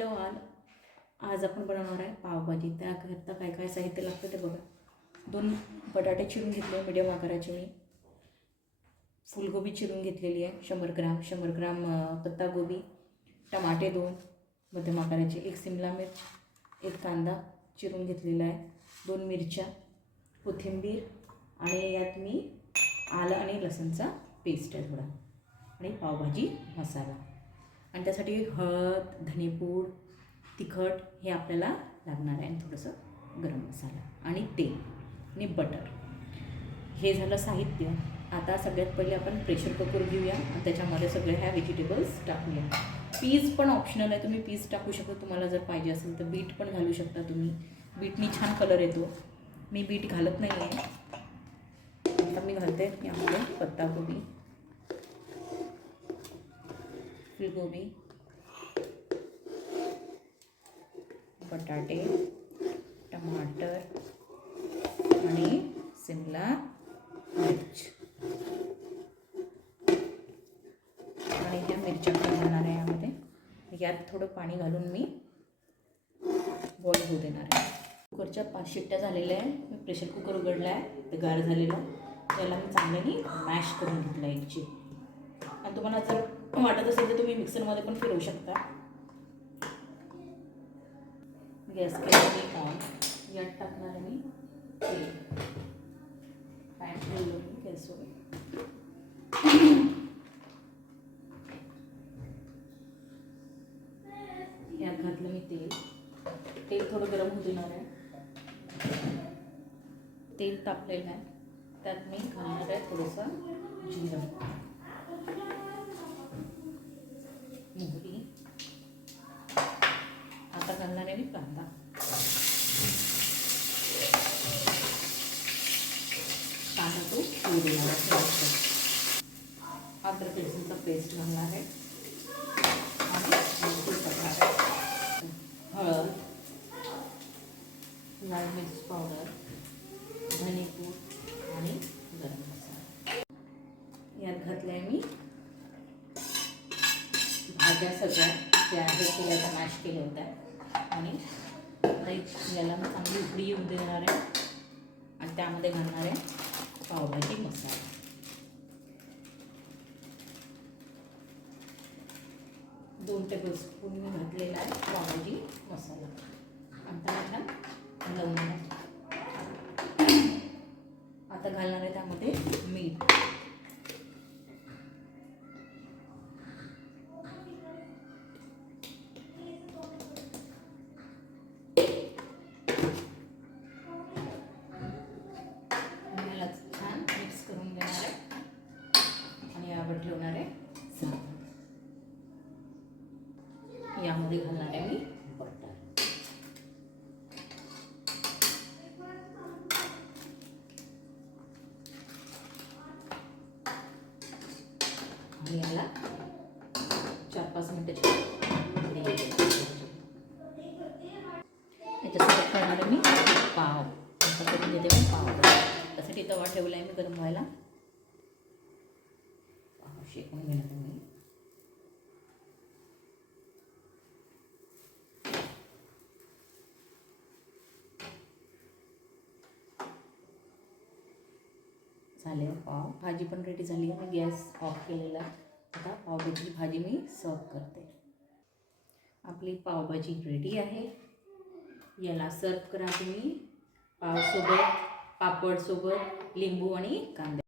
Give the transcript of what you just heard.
Hello आज आपण बनवणार आहे पावभाजी. त्याकरता काय काय साहित्य लागतं ते बघा. 2 बटाटे चिरून घेतले मीडियम आकाराचे मी. फुलगोबी चिरून घेतलेली आहे 100 ग्राम पत्तागोबी, टमाटे 2 मध्यम आकाराचे, 1 शिमला मिर्च, 1 कांदा चिरून घेतलेला आहे, 2 मिरच्या, कोथिंबीर आणि यात मी आलं आणि लसूणचा पेस्ट आहे थोडा, आणि पावभाजी मसाला. आणि त्यासाठी हळद, धनेपूड, तिखट हे आपल्याला लागणार आहे, आणि थोडंसं गरम मसाला आणि तेल आणि बटर. हे झालं साहित्य. आता सगळ्यात पहिले आपण प्रेशर कुकर घेऊया आणि त्याच्यामध्ये सगळे ह्या व्हेजिटेबल्स टाकूया. पीज पण ऑप्शनल आहे, तुम्ही पीज टाकू शकता. तुम्हाला जर पाहिजे असेल तर बीट पण घालू शकता तुम्ही. बीटनी छान कलर येतो. मी बीट घालत नाही आहे. आता मी घालते यामध्ये पत्तागोबी, फुलगोबी, बटाटे, टमाटर आणि शिमला मिर्च, आणि ह्या मिरच्या पण घालणार आहे यामध्ये. यात थोडं पाणी घालून मी बॉईल होऊ देणार आहे. कुकरच्या 5 शिट्ट्या झालेल्या आहे. मी प्रेशर कुकर उघडला आहे, ते गार झालेलं. त्याला मी चांगल्याने मॅश करून घेतलं एकची. आणि तुम्हाला जर वाटत असेल तर तुम्ही मिक्सरमध्ये पण फिरवू शकता. गॅस केला ऑन. यात टाकणार आहे मी तेल. पॅन ठेवलं मी गॅसवर. यात घातलं मी तेल. तेल थोडं गरम होऊ देणार आहे. तेल तापलेलं आहे. त्यात मी घालणार आहे थोडंसं जिरं, मोहरी. आता घालणार आहे मी कांदा. कांदा तो होऊ देणार आहे. अद्रक लसूणचा पेस्ट घालणार आहे आणि टाकणार आहे. हळद, लाल मिर्च पावडर, धनेपूड आणि गरम मसाला. यात घातलं आहे मी भाज्या सगळ्या ज्या हे केल्या होत्या, मॅश केल्या होत्या. आणि याला मी चांगली उकळी येऊन देणार आहे. आणि त्यामध्ये घालणार आहे पावभाजी मसाला. 2 टेबलस्पून मी घातलेला आहे पावभाजी मसाला. आता छान लावून आहे. आता घालणार आहे त्यामध्ये मीठ. छान मिक्स करून देणार आहे आणि यावर ठेवणार आहे झाकण. यामध्ये घालणार आहे मी बटर. आणि याला 4-5 मिनिटं याच्यासोबत करणार आहे मी पाव. करून देते मी पाव. त्यासाठी तवा ठेवला आहे मी गरम व्हायला. शेकून घेणार तुम्ही. झाले पाव. भाजी पण रेडी झाली आहे. मी गॅस ऑफ केलेला आहे. आता पावभाजी भाजी मी सर्व करते. आपली पावभाजी रेडी आहे. याला सर्व करा तुम्ही पावसोबत, पापडसोबत, लिंबू आणि कांदा.